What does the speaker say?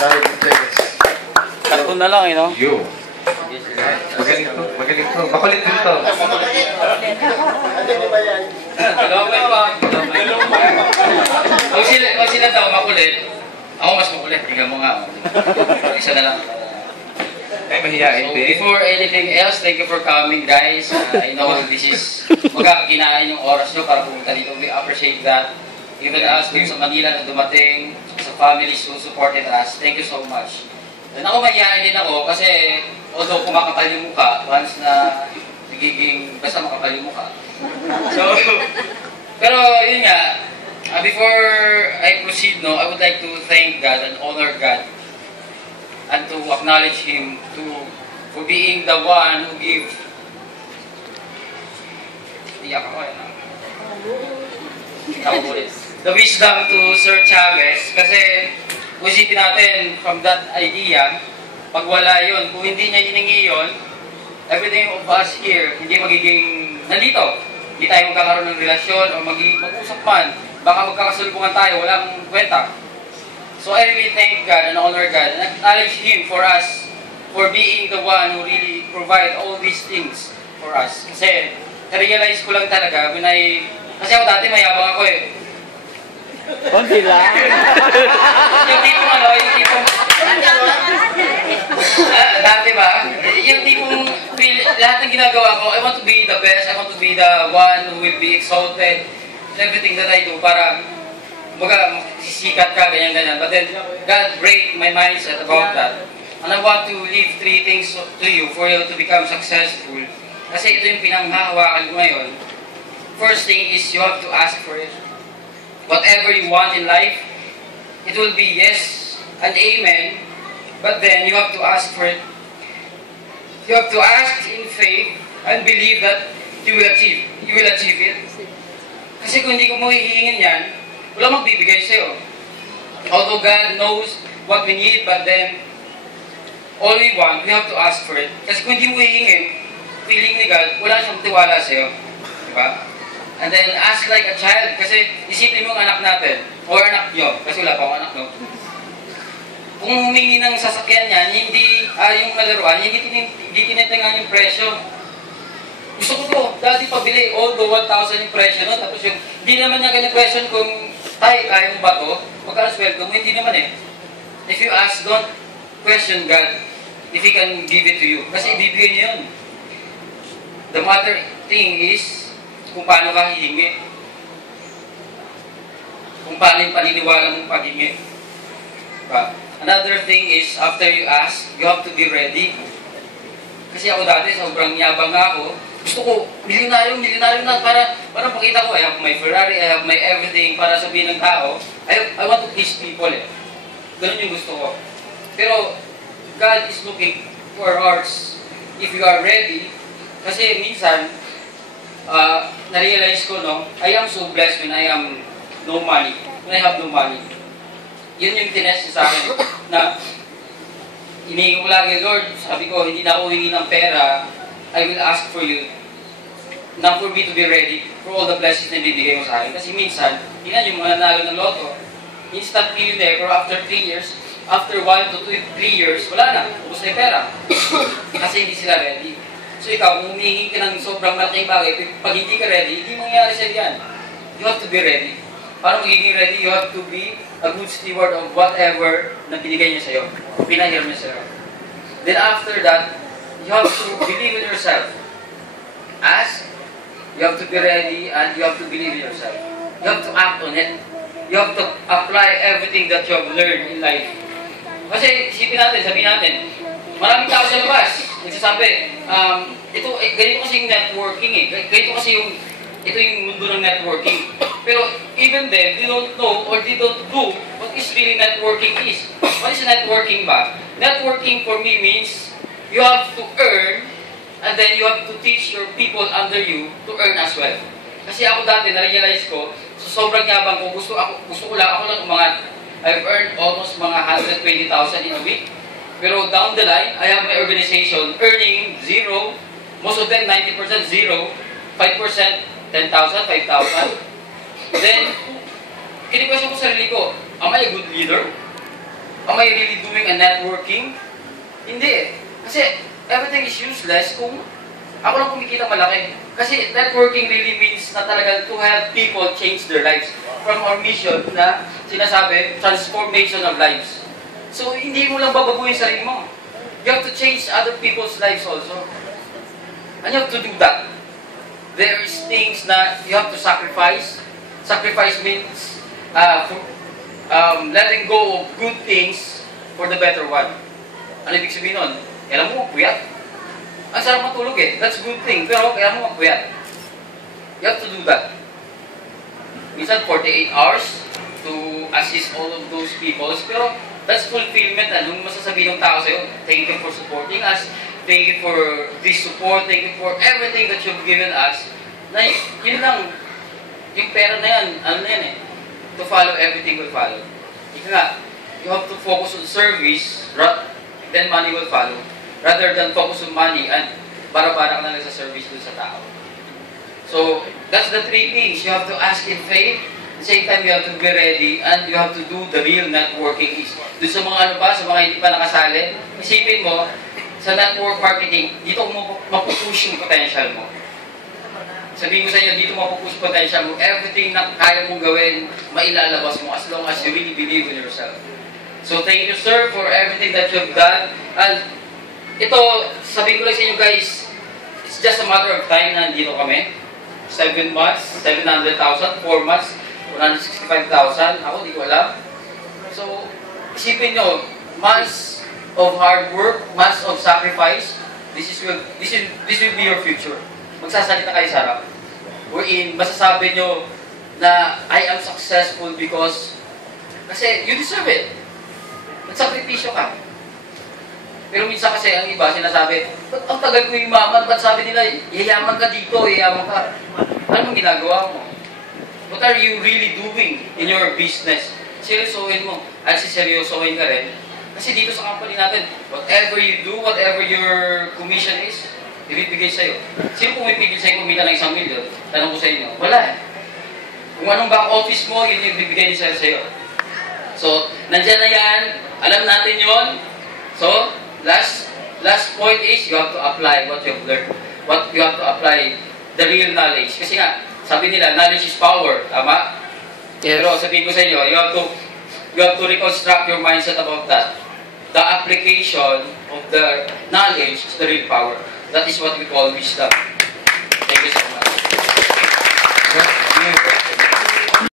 Karton na lang, no? Yo. Magaling to, magaling to. Makulit din to. Kung sila daw makulit, ako mas makulit. Tingnan mo nga. Isa na lang. Ay, mahihain So, din. before anything else, thank you for coming, guys. I know this is magkakinain yung oras nyo para pumunta dito. We appreciate that. Even us, dito sa Manila na dumating, sa families who supported us, thank you so much. And ako mahihain din ako kasi although kumakapal yung mukha, once na nagiging basta makapal yung mukha. So, pero yun nga, before I proceed, no, I would like to thank God and honor God and to acknowledge Him for being the one who gives the wisdom to Sir Chavez. Kasi kung isipin natin from that idea, pag wala yun, kung hindi niya hiningi yun, everything of us here, hindi magiging nandito. Hindi tayo magkakaroon ng relasyon o mag-usap man. Baka magkakasalubungan tayo, walang kwenta. So I really thank God and honor God and acknowledge Him for us, for being the one who really provide all these things for us. Kasi na-realize ko lang talaga, kasi ako dati mayabang ako eh. Konti lang. Yung tipong yung tipong... dati ba? Yung tipong lahat ng ginagawa ko, I want to be the best, I want to be the one who will be exalted in everything that I do para sisikat ka, ganyan-ganyan. But then, God break my mindset about that. And I want to leave 3 things to you for you to become successful. Kasi ito yung pinanghahawakan ko ngayon. First thing is you have to ask for it. Whatever you want in life, it will be yes and amen. But then, you have to ask for it. You have to ask in faith and believe that you will achieve. You will achieve it. Kasi kung hindi ko mo hihingin yan, wala magbibigay sa'yo. Although God knows what we need, but then, all we want, we have to ask for it. Kasi kung hindi mo hihingin, feeling ni God, wala siyang tiwala sa'yo. Diba? And then, ask like a child. Kasi, isipin mo ang anak natin, or anak nyo, kasi wala pa akong anak, no? Kung humingi ng sasakyan niyan, hindi, yung kalaruan, hindi tinitingan yung presyo. Gusto ko to, dati pabili, although 1,000 yung presyo, no? Tapos yung, hindi naman niya ganyan presyo kung, kaya mo ba to? Magkano sweldo mo? Hindi naman eh. If you ask, don't question God if He can give it to you. Kasi ibibigay niya yun. The matter thing is, kung paano ka hihingi. Kung paano yung paniniwala mong paghingi. Diba? Another thing is, after you ask, you have to be ready. Kasi ako dati, sobrang yabang nga ako. Gusto ko, milyonaryo na, para pakita ko, I have my Ferrari, I have my everything, para sabihin ng tao, I want to please people eh. Ganun yung gusto ko. Pero, God is looking for our hearts. If you are ready, kasi minsan, na-realize ko, no, I am so blessed when I am no money, when I have no money. Yun yung tinest sa akin, na inihingi ko lagi, Lord, sabi ko, hindi na ako hingi ng pera, I will ask for you, not for me to be ready for all the blessings na bibigay mo sa akin. Kasi minsan, tingnan yung mga nanalo ng loto, instant millionaire, pero after 3 years, after 1 to 3 years, wala na, ubos na yung pera. Kasi hindi sila ready. So ikaw, kung humihingi ka ng sobrang malaking bagay, pag hindi ka ready, hindi mangyayari sa'yo yan. You have to be ready. Para magiging ready, you have to be a good steward of whatever na binigay niya sa'yo, pinahir niya sa'yo. Then after that, you have to believe in yourself. Ask, you have to be ready, and you have to believe in yourself. You have to act on it. You have to apply everything that you have learned in life. Kasi, isipin natin, sabihin natin, maraming tao sa labas, nagsasabi, ganito kasi yung networking eh. Ganito kasi ito yung mundo ng networking. Pero even then, they don't know or they don't do what is really networking is. What is networking ba? Networking for me means you have to earn and then you have to teach your people under you to earn as well. Kasi ako dati, na-realize ko, so sobrang yabang ko, gusto ko lang umangat. I've earned almost mga 120,000 in a week. Pero down the line, I have my organization earning zero, most of them 90% zero, 5%, 10,000, 5,000. Then, kini-question ko sa sarili ko, am I a good leader? Am I really doing a networking? Hindi eh. Kasi everything is useless kung ako lang kumikita malaki. Kasi networking really means na talaga to help people change their lives. From our mission na sinasabi, transformation of lives. So, hindi mo lang babaguhin sarili mo. You have to change other people's lives also. And you have to do that. There is things na you have to sacrifice. Sacrifice means letting go of good things for the better one. Ano ibig sabihin nun? Kailan mo magpuyat? Ang sarap matulog eh. That's a good thing. Pero kailan mo magpuyat? You have to do that. Minsan 48 hours to assist all of those people. Pero that's fulfillment. Anong masasabihin ng tao sa'yo? Thank you for supporting us. Thank you for this support. Thank you for everything that you've given us. Na yun lang. Yung pera na yan, ano na yan eh. To follow, everything will follow. Ika nga, you have to focus on service, then money will follow. Rather than focus on money and bara-bara ka na lang sa service dun sa tao. So, that's the three things. You have to ask in faith. At the same time, you have to be ready and you have to do the real networking. Doon sa mga ano pa, sa mga hindi pa nakasali, isipin mo, sa network marketing, dito mo mapupush yung potential mo. Sabihin ko sa inyo, dito mapupush potential mo. Everything na kaya mong gawin, mailalabas mo as long as you really believe in yourself. So, thank you, sir, for everything that you've done. And ito, sabihin ko lang sa inyo, guys, it's just a matter of time na nandito kami. 7 months, 700,000, 4 months, 165,000. Ako, di ko alam. So, isipin nyo, months of hard work, months of sacrifice, this will be your future. Magsasalita kayo sa harap. Wherein, masasabi nyo na I am successful because kasi you deserve it. Nagsakripisyo ka. Pero minsan kasi ang iba sinasabi, ba't ang tagal ko yumaman? Ba't sabi nila, yayaman ka dito, yayaman ka? Anong ginagawa mo? What are you really doing in your business? Seryosohin mo. At siseryosohin ka rin. Kasi dito sa company natin, whatever you do, whatever your commission is, ibibigay sa'yo. Sino pumipigil sa'yo kumita ng 1 million? Tanong ko sa inyo, wala eh. Kung anong back office mo, yun yung ibibigay sa'yo. So, nandyan na yan. Alam natin yon. So, last point is you have to apply what you've learned. You have to apply the real knowledge. Kasi nga, sabi nila, knowledge is power. Tama? Yes. Pero sabihin ko sa inyo, you have to reconstruct your mindset about that. The application of the knowledge is the real power. That is what we call wisdom.